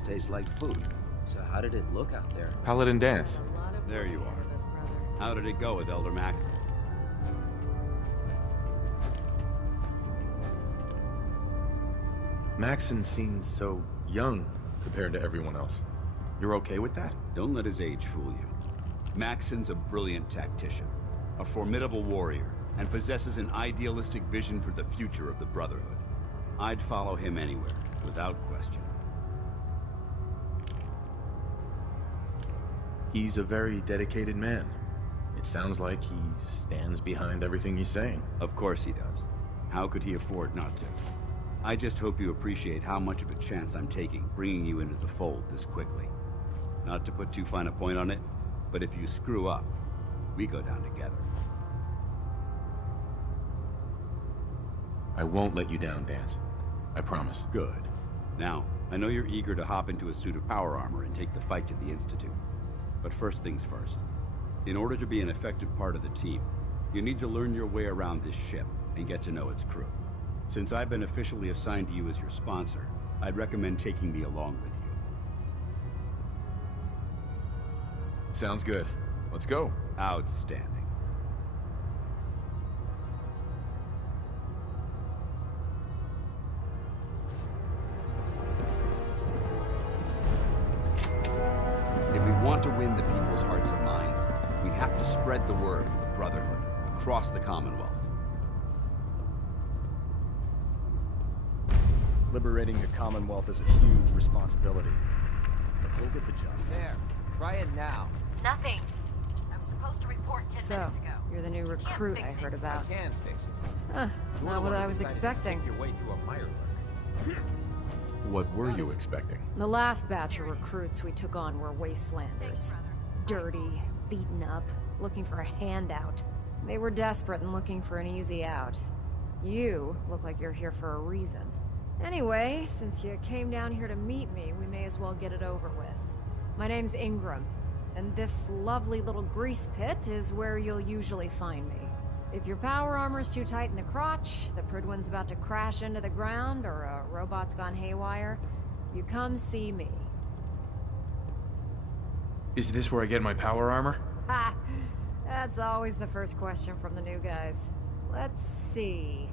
almost tastes like food. So how did it look out there? Paladin dance. There you are. How did it go with Elder Maxon? Maxon seems so young compared to everyone else. You're okay with that? Don't let his age fool you. Maxon's a brilliant tactician, a formidable warrior, and possesses an idealistic vision for the future of the Brotherhood. I'd follow him anywhere, without question. He's a very dedicated man. It sounds like he stands behind everything he's saying. Of course he does. How could he afford not to? I just hope you appreciate how much of a chance I'm taking bringing you into the fold this quickly. Not to put too fine a point on it, but if you screw up, we go down together. I won't let you down, Dance. I promise. Good. Now, I know you're eager to hop into a suit of power armor and take the fight to the Institute. But first things first. In order to be an effective part of the team, you need to learn your way around this ship and get to know its crew. Since I've been officially assigned to you as your sponsor, I'd recommend taking me along with you. Sounds good. Let's go. Outstanding. If we want to win the people's hearts and minds, we have to spread the word of the Brotherhood across the Commonwealth. Liberating the Commonwealth is a huge responsibility. But we'll get the job. There. Try it now. Nothing. I was supposed to report 10 minutes ago. You're the new recruit I heard about. I can fix it. Not what I was expecting. Make your way through a mire lurk. What were you expecting? The last batch of recruits we took on were wastelanders. Dirty, beaten up, looking for a handout. They were desperate and looking for an easy out. You look like you're here for a reason. Anyway, since you came down here to meet me, we may as well get it over with. My name's Ingram, and this lovely little grease pit is where you'll usually find me. If your power armor's too tight in the crotch, the Pridwin's about to crash into the ground, or a robot's gone haywire, you come see me. Is this where I get my power armor? Ha! That's always the first question from the new guys. Let's see.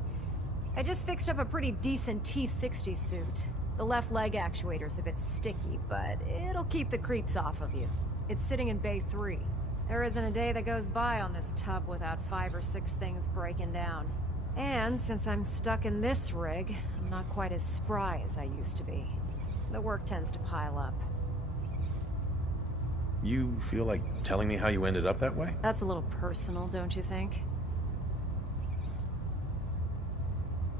I just fixed up a pretty decent T-60 suit. The left leg actuator's a bit sticky, but it'll keep the creeps off of you. It's sitting in Bay 3. There isn't a day that goes by on this tub without 5 or 6 things breaking down. And since I'm stuck in this rig, I'm not quite as spry as I used to be. The work tends to pile up. You feel like telling me how you ended up that way? That's a little personal, don't you think?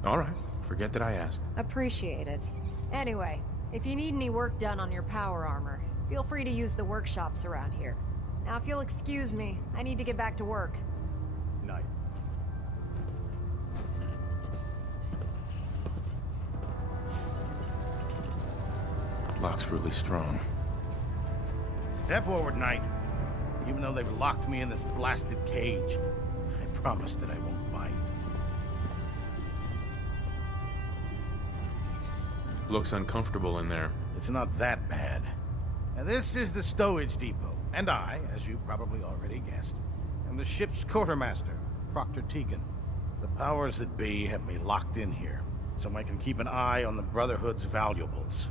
All right. Forget that I asked. Appreciate it. Anyway, if you need any work done on your power armor, feel free to use the workshops around here. Now, if you'll excuse me, I need to get back to work. Night. Lock's really strong. Step forward, Knight. Even though they've locked me in this blasted cage, I promise that I won't bite. Looks uncomfortable in there. It's not that bad. Now, this is the Stowage Depot, and I, as you probably already guessed, am the ship's quartermaster, Proctor Tegan. The powers that be have me locked in here, so I can keep an eye on the Brotherhood's valuables.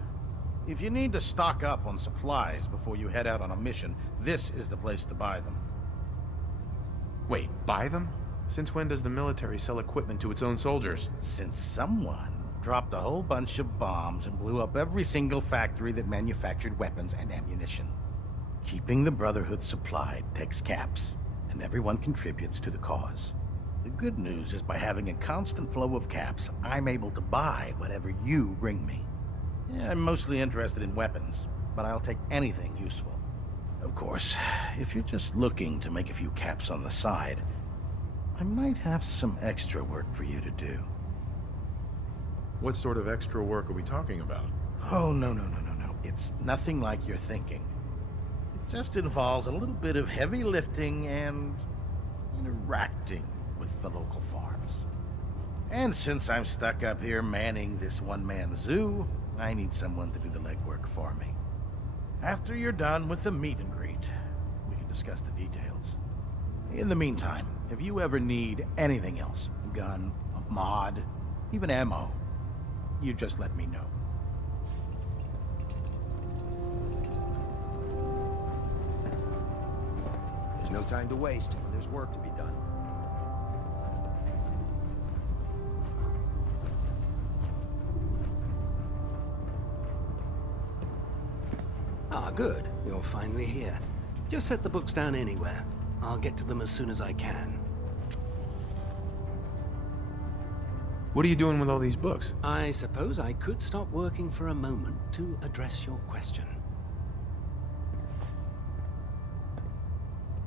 If you need to stock up on supplies before you head out on a mission, this is the place to buy them. Wait, buy them? Since when does the military sell equipment to its own soldiers? Since someone dropped a whole bunch of bombs and blew up every single factory that manufactured weapons and ammunition. Keeping the Brotherhood supplied takes caps, and everyone contributes to the cause. The good news is by having a constant flow of caps, I'm able to buy whatever you bring me. Yeah, I'm mostly interested in weapons, but I'll take anything useful. Of course, if you're just looking to make a few caps on the side, I might have some extra work for you to do. What sort of extra work are we talking about? Oh, no. It's nothing like you're thinking. It just involves a little bit of heavy lifting and interacting with the local farms. And since I'm stuck up here manning this one-man zoo, I need someone to do the legwork for me. After you're done with the meet and greet, we can discuss the details. In the meantime, if you ever need anything else, a gun, a mod, even ammo, you just let me know. There's no time to waste when there's work to be done. Ah, good. You're finally here. Just set the books down anywhere. I'll get to them as soon as I can. What are you doing with all these books? I suppose I could stop working for a moment to address your question.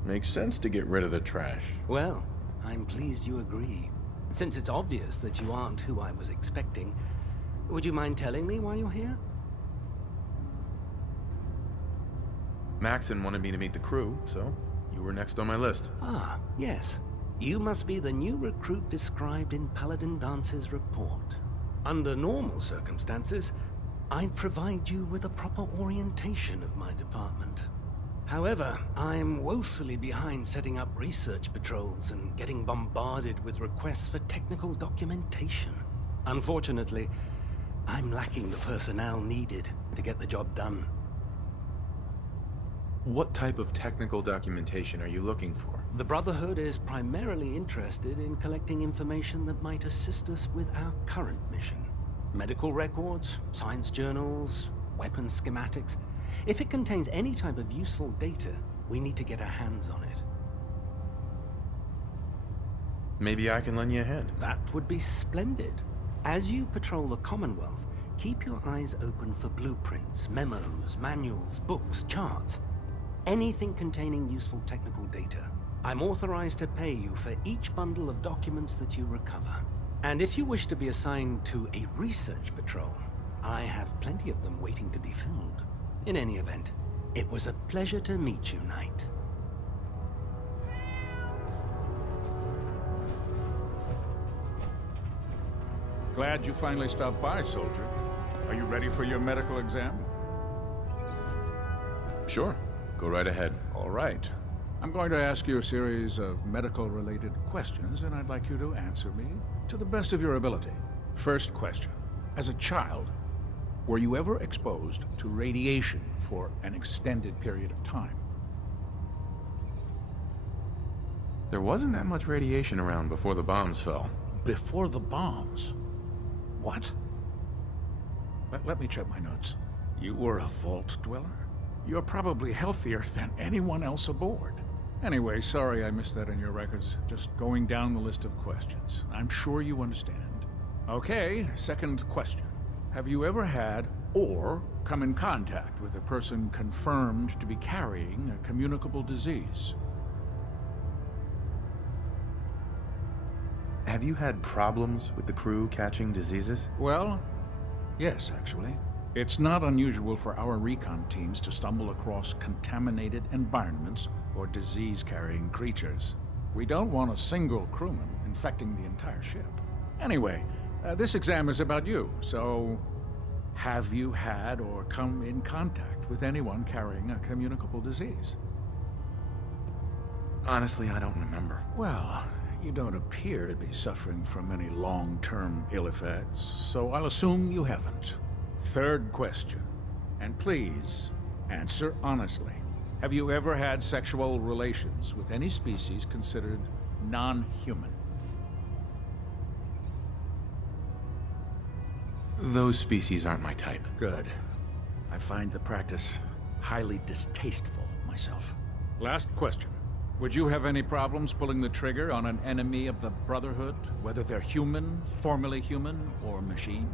Makes sense to get rid of the trash. Well, I'm pleased you agree. Since it's obvious that you aren't who I was expecting, would you mind telling me why you're here? Maxon wanted me to meet the crew, so you were next on my list. Ah, yes. You must be the new recruit described in Paladin Dance's report. Under normal circumstances, I'd provide you with a proper orientation of my department. However, I'm woefully behind setting up research patrols and getting bombarded with requests for technical documentation. Unfortunately, I'm lacking the personnel needed to get the job done. What type of technical documentation are you looking for? The Brotherhood is primarily interested in collecting information that might assist us with our current mission. Medical records, science journals, weapons schematics. If it contains any type of useful data, we need to get our hands on it. Maybe I can lend you a hand. That would be splendid. As you patrol the Commonwealth, keep your eyes open for blueprints, memos, manuals, books, charts. Anything containing useful technical data. I'm authorized to pay you for each bundle of documents that you recover. And if you wish to be assigned to a research patrol, I have plenty of them waiting to be filled. In any event, it was a pleasure to meet you, Knight. Glad you finally stopped by, soldier. Are you ready for your medical exam? Sure. Go right ahead. All right. I'm going to ask you a series of medical-related questions, and I'd like you to answer me to the best of your ability. First question. As a child, were you ever exposed to radiation for an extended period of time? There wasn't that much radiation around before the bombs fell. Before the bombs? What? Let me check my notes. You were a vault dweller? You're probably healthier than anyone else aboard. Anyway, sorry I missed that in your records. Just going down the list of questions. I'm sure you understand. Okay, second question. Have you ever had or come in contact with a person confirmed to be carrying a communicable disease? Have you had problems with the crew catching diseases? Well, yes, actually. It's not unusual for our recon teams to stumble across contaminated environments or disease-carrying creatures. We don't want a single crewman infecting the entire ship. Anyway, this exam is about you, so have you had or come in contact with anyone carrying a communicable disease? Honestly, I don't remember. Well, you don't appear to be suffering from any long-term ill effects, so I'll assume you haven't. Third question, and please, answer honestly. Have you ever had sexual relations with any species considered non-human? Those species aren't my type. Good. I find the practice highly distasteful myself. Last question. Would you have any problems pulling the trigger on an enemy of the Brotherhood, whether they're human, formerly human, or machine?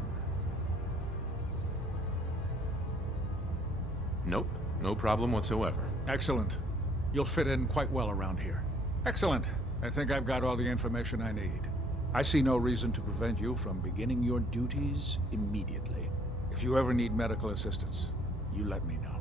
Nope. No problem whatsoever. Excellent. You'll fit in quite well around here. Excellent. I think I've got all the information I need. I see no reason to prevent you from beginning your duties immediately. If you ever need medical assistance, you let me know.